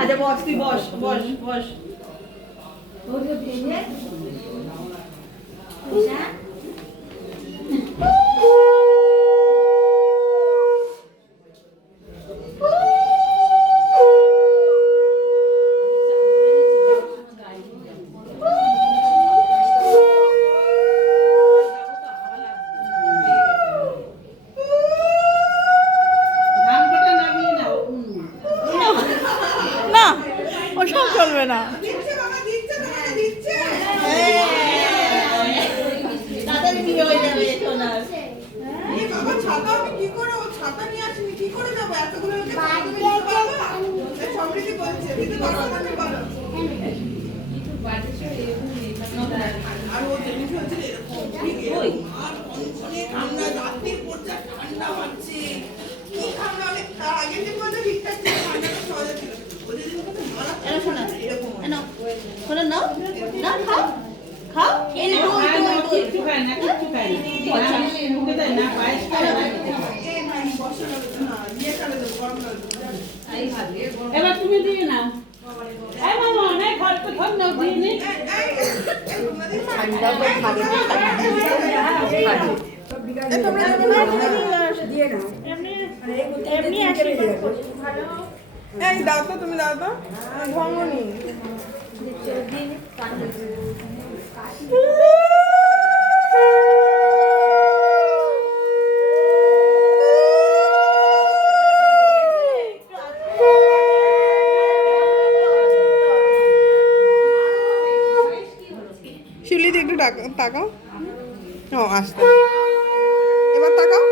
আচ্ছা বস, তুই বস বস বস। না ওসব চলবে না। তাড়াতাড়ি বিয়ে হয়ে যাবে সোনার। ছাতা আমি কি করে, ও ছাতা নিয়ে আসিনি, কি করে যাবো এতগুলো? সমৃদ্ধি বলছে দিতে পারবো না, বলো। আর ও জিনিস হচ্ছে এরকম, আর অনেক ঠান্ডা, রাত্রি পড়ছে, ঠান্ডা হচ্ছে, কি ঠান্ডা, অনেক আগের দিন মধ্যে ঠিকঠাক ছিল, ঠান্ডাটা সহজে ছিল। ও যেদিন মতো মারা এরকম শোনা নাও, না খাও খাও। এই না কিচ্ছু খায় না, কিচ্ছু খায় না। মুখে দেয় না, পায়েস খায় না। এবার তুমি দিয়ে নাও। এই মামা, এই ঘর তো ঘর নাও, দিয়ে নে। ঠান্ডা তো খাবে না, এই দাও তো, তুমি দাও তো, ভঙ্গনি। শিউলি দি একটু তাকাও। ও আসতে, এবার তাকাও।